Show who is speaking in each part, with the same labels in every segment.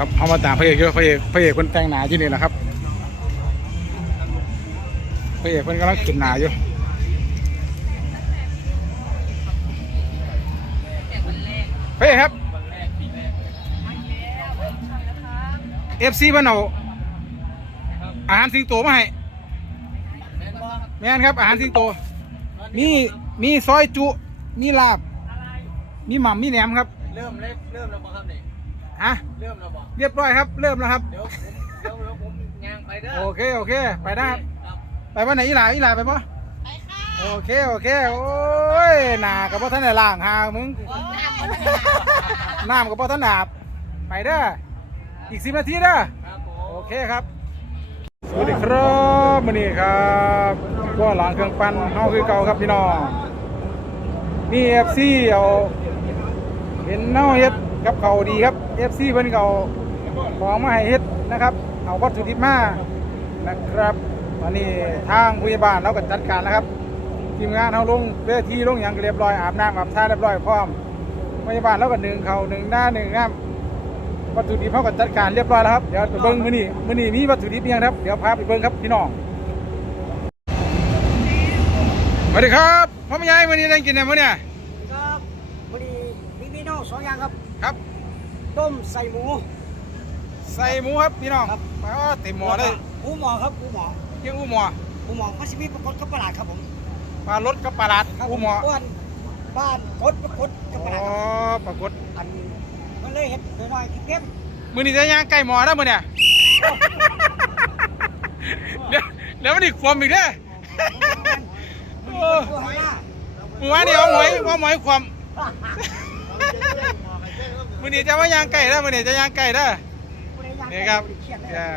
Speaker 1: ครับเขามาตามพระเอกคือพระเอกพระเอกคนแต่งหนาที่นี่แหละครับพระเอกคนกำลังกินหนาอยู่พระเอกครับเอฟซีบ้านเอาอาหารสิงโตมาให้แม่นครับอาหารสิงโต มีมีซอยจุ มีลาบ มีหม่ำมีแหนมครับ
Speaker 2: เริ่มเริ่มเริ่มแล้วครับนี่
Speaker 1: ฮะ
Speaker 2: เริ่มแล้วบ่
Speaker 1: เรียบร้อยครับ เริ่มแล้วครับ
Speaker 2: เดี๋ยวผมเดี๋ยวเดี๋ยวผมย่างไปเด้อ
Speaker 1: โอเคโอเค ไปได้ครับ
Speaker 2: ครับ
Speaker 1: ไปวันไหนอีหลาอีหลาไปปะไปค่ะโอเคโอเคโอ้ยหนากับพ่ท่านได้ล่างหามึงน้ำกับพ่ท่านอาบไปเด้ออีกสิบนาทีเด้อ
Speaker 2: ครับผม
Speaker 1: โอเคครับสวัสดีครับวันนี้ครับก็หลังเครื่องปั้นเฮาคือเก่าครับพี่น้องนี่เอฟซีเอาเห็นเน่าเฮ็ด กับเขาดีครับเอฟซีเพิ่นเอาของมาให้เฮ็ดนะครับ เอาวัตถุดิบมานะครับตอนนี้ทางพยาบาลเราก็จัดการแล้วครับทีมงานเขาลงเวทีลงอย่างเรียบร้อยอาบน้ำอาบท่าเรียบร้อยพร้อมพยาบาลเราก็หนึ่งเขาหนึ่งหน้าหนึ่งน้ำวัตถุดิบเขาก็จัดการเรียบร้อยแล้วครับเดี๋ยวไปเบิ้งมื้อนี้มื้อนี้มีวัตถุดิบยังครับเดี๋ยวพาไปเบิ้งครับพี่น้องสวัสดีครับพ่อแม่ยายมื้อนี้ได้กินอะไรมื้อเนี่ย
Speaker 3: ครับวันนี้มีเมนูสองอย่างครับ ต้มใส่หมู
Speaker 1: ใส่หมูครับพี่น้อง
Speaker 3: ครับ
Speaker 1: อ๋อเต็มหม้อเลย
Speaker 3: หมูหมอครับหมูหมอ
Speaker 1: เกี่ยงอู้หม้อ
Speaker 3: หมูหมอพัชมีปรากฏกับประหลาดครับผม
Speaker 1: ปลารสกับปลาลาด
Speaker 3: ครับ
Speaker 1: อู้หม้อ
Speaker 3: บ้านบ้านกดปรากฏกับประหลาด
Speaker 1: อ๋อ
Speaker 3: ครับ
Speaker 1: ปรากฏ
Speaker 3: อันมันเลยเห็ดน้อยๆเก็บ
Speaker 1: มื้อนี้จะย่างไก่หม้อแล้วมื้อเนี่ยเดี๋ยวเดี๋ยวมันอีกความอีกเด้อโอ้
Speaker 3: ตัวให้หน้า
Speaker 1: มื้อวานนี้เอาหมอยเอาหมอยความ มือนี้จะว่ายางไก่แล้วมื้อนี้จะยางไก่เด้อ นี่ครับ
Speaker 3: ครียดเลย
Speaker 1: อ่า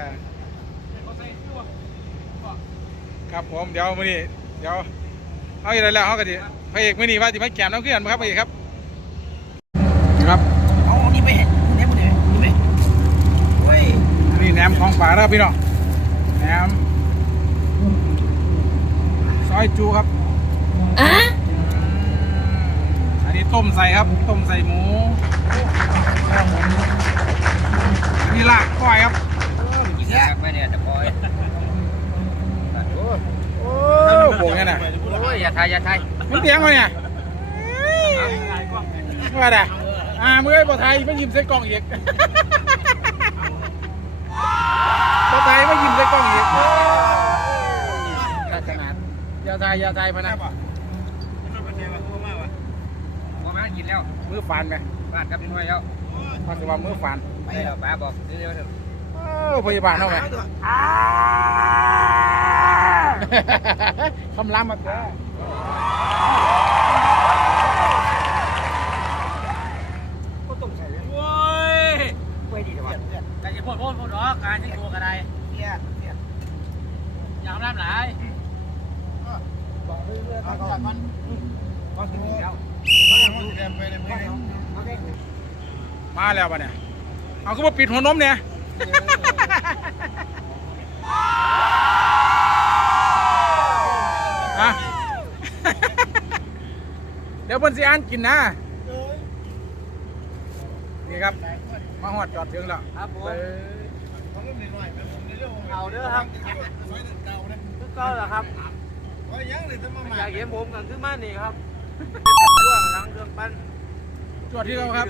Speaker 1: ครับผม เดี๋ยวมื้อนี้ เดี๋ยว เอาอีกแล้วเขาก็ดิพระเอกมื้อนี้ว่าสิมาแกมน้ำเกลือนครับพระเอกครับนี่ครับ
Speaker 3: เอาอันนี้ไปเห็นนี้ไปเห็ดนี่ไหมเฮ้ย
Speaker 1: นนี้แหนมของฝากแล้วพี่น้องแหนมซอยจูครับอืมอันนี้ ต้มใส่ครับ ต้มใส่หมูอันนี้ลาบก้อยครับ
Speaker 2: แซ่บไหมเนี่ยตะกอย
Speaker 1: โอ้โหเนี่ยนะ
Speaker 2: โอ้ยอย่าทายอย่าทาย
Speaker 1: มันเตียงมาเนี่ยว่าแต่อ่าเมื่อปอไทยไม่ยิ้มใส่กล่องอีกปอไทยไม่ยิ้มใส่กล่องอีกขนาดยาไทยยาไทยพะนะ
Speaker 2: พอมากิ นแล้ว
Speaker 1: มือฟันไหม
Speaker 2: บ้านกับพี่น้อยแล้ว
Speaker 1: ฟันจะว่ามือฟัน
Speaker 2: ไปแล้วป้าบอกเร็วๆเถอะ
Speaker 1: โอ้พยาบาลเท่าไหร่คำรามมาเถอะ
Speaker 3: ก็ต้มใส่เลย
Speaker 2: โอ้ย
Speaker 3: เว้ยดีจังวะ
Speaker 2: แต่จะพูดพูดพูดหรอกการที่ตัวกันใด
Speaker 3: เสียเสีย
Speaker 2: อย่าทำน้ำหลาย
Speaker 3: บอกเรื่อยๆตาก่อนมัน
Speaker 2: ก็กินแล้ว
Speaker 3: โอเค
Speaker 1: มา แล้วปะเนี่ย เอาก็มาปิดหัวนมเนี่ยอะเดี๋ยวเพิ่นสิอ่านกินนะ นี่ครับ มาหอดจอดถึงแล้ว
Speaker 2: ครับผม
Speaker 1: เอ้ย
Speaker 2: เอาเด้อครับคือเก็เหรอครับอยากเห็นผมกันขึ้นมานี่ครับช่วงหลังเรื่องปั้น
Speaker 1: จอดที่เราครับ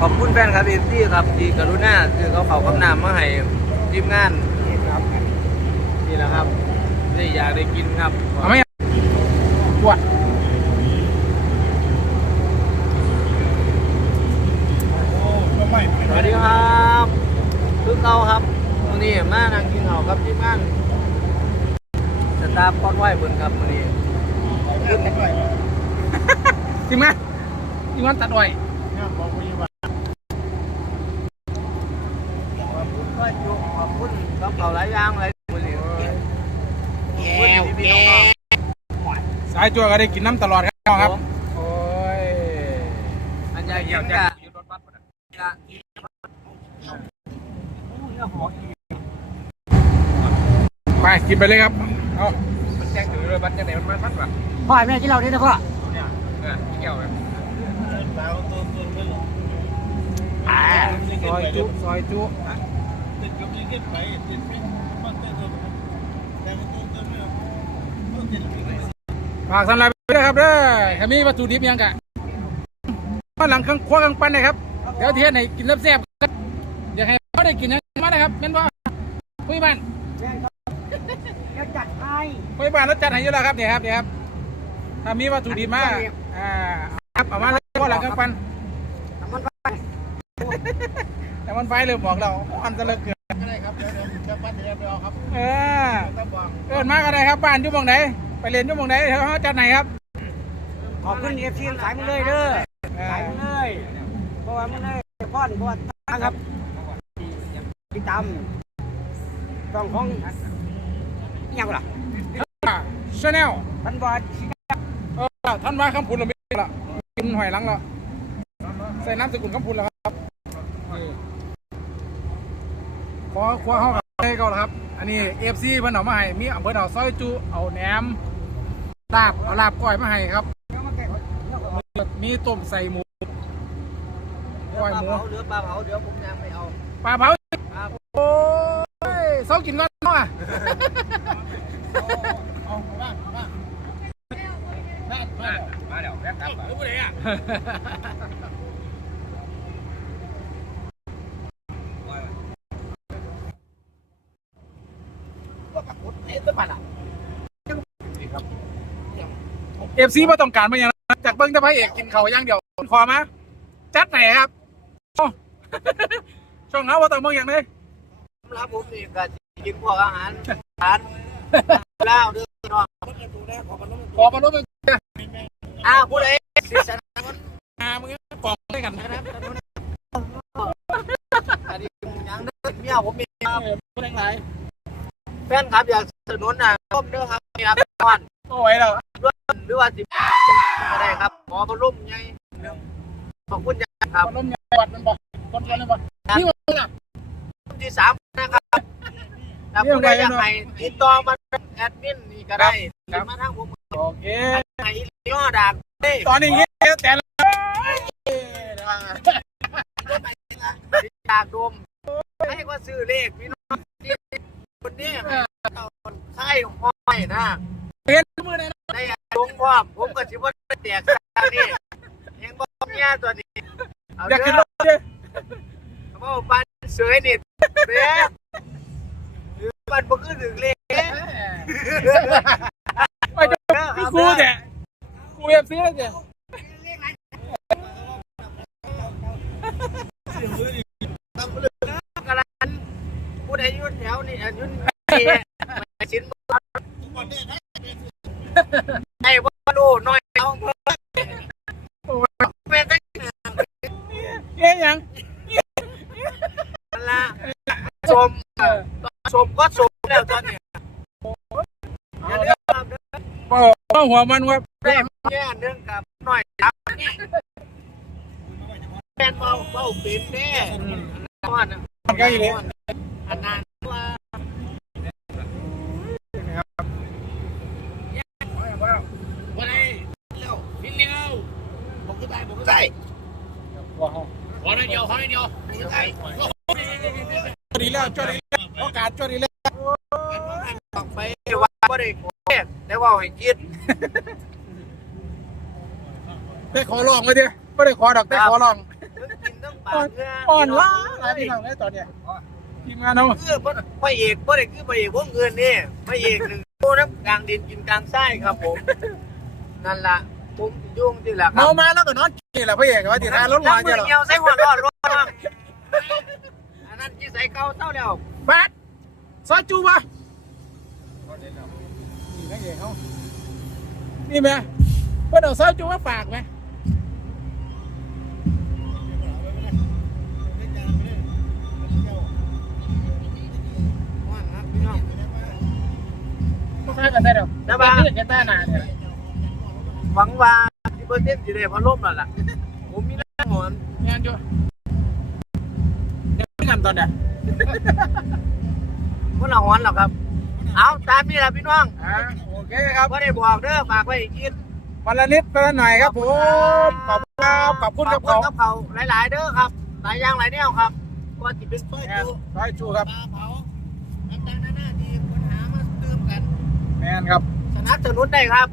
Speaker 2: ขอบคุณแฟนครับอีซี่ครับที่กรุณาคือเขาเขาคำนามมาให้ทีมงานครับนี่แหละครับนี่อยากได้กินครับ
Speaker 1: เอาไหมปวด
Speaker 2: สวัสดีครับคือเขาครับวันนี้มานั่งกินข้าวครับทีมงาน สตาฟก้อนไหวเบนครับวันนี้
Speaker 1: จริงไหมจริงมันตัดอ้อย
Speaker 2: ขอบคุณก็จุขอบคุณกับเขาหลายอย่างเลยวันนี้
Speaker 3: แก้วแก้ว
Speaker 1: สายจัวก็ได้กินน้ำตลอดครับครับ โอ้ย
Speaker 2: อันใหญ่เยี่ยมจ้ะ
Speaker 1: ไปกินไปเลยครับ เอา
Speaker 2: แจ้งถือเลยบัตรจะไหนมันมาทักแบบ
Speaker 3: พ่อแม่ที่เราเนี่ยนะพ่อ
Speaker 2: เนี่ยเนี่ยเกี่ยวเลย
Speaker 1: ซอยจุซอยจุฝากสำหรับด้วยครับเด้อถ้ามีวัตถุดิบยังกะมาหลังเครื่องครัวเครื่องปั้นนะครับเดี๋ยวเทียนให้กินเล็บแซ่บครับอยากให้เขาได้กินนะมานะครับเป็นบ่คุยบ้าน
Speaker 3: จะจัดให้
Speaker 1: คุยบ้านแล้วจัดให้อยู่แล้วครับเนี่ยครับเนี่ยครับถ้ามีวัตถุดิบมาอ่าครับเอามาเลยครัวหลังเครื่องปั้น
Speaker 3: มันไป
Speaker 1: แต่มันไฟเลยบอกเราอันจะเลิกเกิน
Speaker 2: ก็ได้ครับเดี๋ยวเดี๋ยวจะปั้นเดี๋ยวไปเอาครับ
Speaker 1: เออ
Speaker 2: ต้องบอก
Speaker 1: เกิดมากอะไรครับบ้านอยู่หมองไหนไปเรียนอยู่หมองไหนเขาจัดไหนครับ
Speaker 3: ขอบคุณเอฟซีสายมือเลยเด้อ
Speaker 1: เอ
Speaker 3: สาย
Speaker 1: อ
Speaker 3: มือเลยเพราะว่ามือเลยพ่อนเพราะว่าตั้งครับติดตามต้องของอิหยังล่ะ
Speaker 1: ชาแนล
Speaker 3: ท่านบอล
Speaker 1: เออท่านมาคำพูนเราไม่ได้ละกินหอยหลังละใส่น้ำสกุลคำพูนแล้วครับนี่ขอขวเข้ากับให้ก่อนครับ อันนี้เอฟซีเพิ่นเอามาให้มีอำเภอเอาซอยจุเอาแหนมลาบเอาลาบก้อยมาให้ครับ มีต้มใส่หมูก้อยหมู
Speaker 2: เหลือปลาเผาเดี๋ยวผมยังไม่เอา
Speaker 1: ปลาเผา
Speaker 2: ครับ
Speaker 1: โอ้ยเสากินก่อนเนาะ
Speaker 2: เอาบ้างบ้างมาเดี๋ยวแวะตามรู้ไหนอะ
Speaker 1: เอฟซีมาต้องการมาอย่างนั้นจากเบิ้งแต่พระเอกกินเขาอย่างเดียวขอมาจัดไหนครับ ช่องเขาว่าต้องเบิ้งอย่างนี้
Speaker 2: สำหรับผมนี่ก็กินพวกอาหารอาหารเล่าด้อ น้อง
Speaker 1: ขอมาลุ้นเป็น
Speaker 2: อ้าวผู้ใดสิสนับสนุน
Speaker 1: หามึงกล่องด้วยกัน
Speaker 2: นะครับอันนี้ยังเด้อเมียผมมีครับ
Speaker 1: ผู้แรงไหน
Speaker 2: แฟนครับอยากสนุนนะร่มเด้อครับนี่ครับก่อน
Speaker 1: โอ้ยแล้ว
Speaker 2: หรือว่าสิก็ได้ครับหมอพร่มไงขอบคุณครับ
Speaker 1: มาลุ้นยังวัดมันบอกคนกันเลยบอกนี่วันน่ะ
Speaker 2: ที่สามนะครับถ้าผู้ใดอยากให้ติดต่อมา แอดมินนี่ก็ได้มาทางผม
Speaker 1: โอเค
Speaker 2: ให้ย่อดักเฮ้ย
Speaker 1: ตอนนี้เงี้ยแต่ละ
Speaker 2: ดากดมให้ก็ซื้อเลขพี่น้องที่คนนี้ใช่ห้อยนะ
Speaker 1: เห็นมือไหนนะ
Speaker 2: ได้ลงพร้อมผมก็สิว่าแตกซานี่เห็นบ่เมียตัวนี้เอา
Speaker 1: อยาก
Speaker 2: เด้
Speaker 1: ขึ้น
Speaker 2: อ
Speaker 1: รถเลย
Speaker 2: ว่าปันเสยนี่เด้หรือ ปันบ่คือถึงเลข
Speaker 1: ไปจะคือกูเนี่ยกูเอฟซีแล้วเนี่ย
Speaker 2: กระนั้นผู้ใดอยู่แถวนี่อายุนี่สินบ่ให้บ่รู้น้อยเอาเพิ่นเป็นจัง
Speaker 1: เงี้ยยัง
Speaker 2: ละชมชมก็ชมแล้วตอนนี้อย่าลืมครับ
Speaker 1: เปิดหัวมันว่า
Speaker 2: แง่เนื่องกับหน่อยครับแฟนเบาเบาป็นแน่ว่านะ
Speaker 1: มันก็อยู่เลย
Speaker 2: อันนั้นว่าวันนี้เร็วนิดเดียวผมก็ได้ผมก็ได้ขอหน่อยเดียวขอหน่อยเดียวผมก็ได้
Speaker 1: จอดีแล้วจอดีแล้วโอกาสจอดีแล้ว
Speaker 2: ออกไปว่าไม่ได้ขอ ได้ว่าให้กิน
Speaker 1: ได้ขอลองเลยดิไม่ได้ขอดอกได้ขอลอง
Speaker 2: ทั้งกินทั้งปากเนื้อ
Speaker 1: อ่อนล้าหลายพี่น้องได้ตอนเนี้ยทีมงานเรา
Speaker 2: คือพระเอกพระเอกคือพระเอกวงเงินนี่พระเอกหนึ่งโตน้ำกลางดินกินกลางไส้ครับผม นั่นล่ะผมยุ่งที่ละครั
Speaker 1: เมา
Speaker 2: บ
Speaker 1: มาแล้วก็นอนกินแหละพี่เอกว่าที่ทานรถหวาน
Speaker 2: เดี
Speaker 1: เจ้าหรอ
Speaker 2: เดียวใส่หัวรอดรอดอันนั้นที่ใส่เก้าเต้าแล้ว
Speaker 1: บาสซอยจูบะนี่นั่งเอกเขา นี่ไหมเพื่อนเอาซอยจูมาฝากไหม
Speaker 2: ว่าครับพี่น้อง
Speaker 1: ต้องทายกันได้เดี๋ยว
Speaker 2: นะบ้า
Speaker 1: เกันได้นานเนี่ย
Speaker 2: หวังว่าที่เปอร์เซ็นต์จะได้พัดลมแล้วล่ะผมมีแรงหอน
Speaker 1: งานจูเดี๋ยวกันตอนเนี้ย
Speaker 2: มันละหอนหรอครับ เอาตามนี่แหละพี่น้อง
Speaker 1: อ่าโอ เคครับ
Speaker 2: ก็ได้บอกเด้อฝากไว้อีกที
Speaker 1: วันละนิดวันละหน่อยครับผมขอบคุณครับขอบคุณ
Speaker 2: ข
Speaker 1: ค
Speaker 2: อ
Speaker 1: รั
Speaker 2: บบคุณ
Speaker 1: เขา
Speaker 2: กับเขาหลาย ๆ เด้อครับ หลายอย่างหลายแนวครับว่าจิเป็นต้อยจู
Speaker 1: ร้อยจูครับ
Speaker 2: ปลาเผาต่างๆนานาที่คนหามาตื่มกัน
Speaker 1: แมนครับ
Speaker 2: สนับสนุนได้ครับ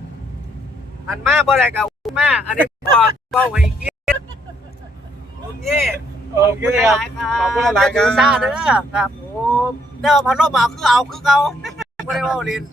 Speaker 2: อันมาบ่ได้กับอุ้มมาอันนี้บอกเบ้าให้กินโอเค
Speaker 1: โอเคครับขอบคุณหลายๆค
Speaker 2: ถื
Speaker 1: รั
Speaker 2: อบซาเด้อครับผมเด้อพันลมเอาคือเอาคือเขาไม่ได้เว่าเลิน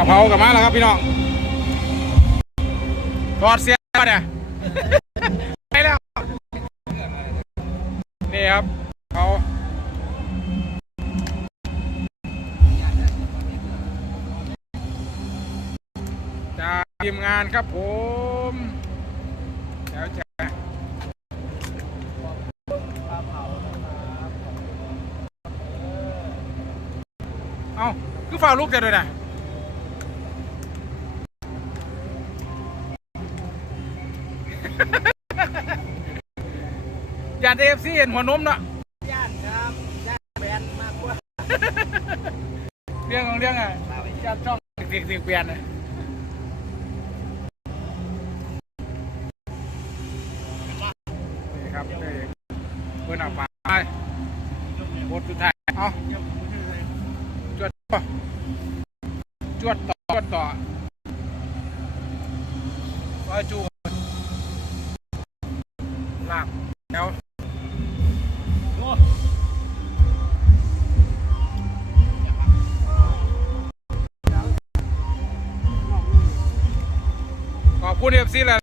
Speaker 2: นั่น
Speaker 1: ปลาเผากับมาแล้วครับพี่น้องถอดเสียเนี่ยไปแล้ว นี่ครับเขาจากทีมงานครับผมเดี๋ยวจะเอาคือฝ่าลูกจะด้วยนะานเอฟซีเห็นหัวนมเนาะ
Speaker 2: ย่านครับย่านแบนมากกว่า
Speaker 1: เรื่องของเรื่องอะยานช่องเสียงเสียงเปลี่ยนอะนี่ครับนี่เพื่อนเอาไปบทสุดท้ายเอาจวดต่อจวดต่อจวดต่อร้อยจู ขอบ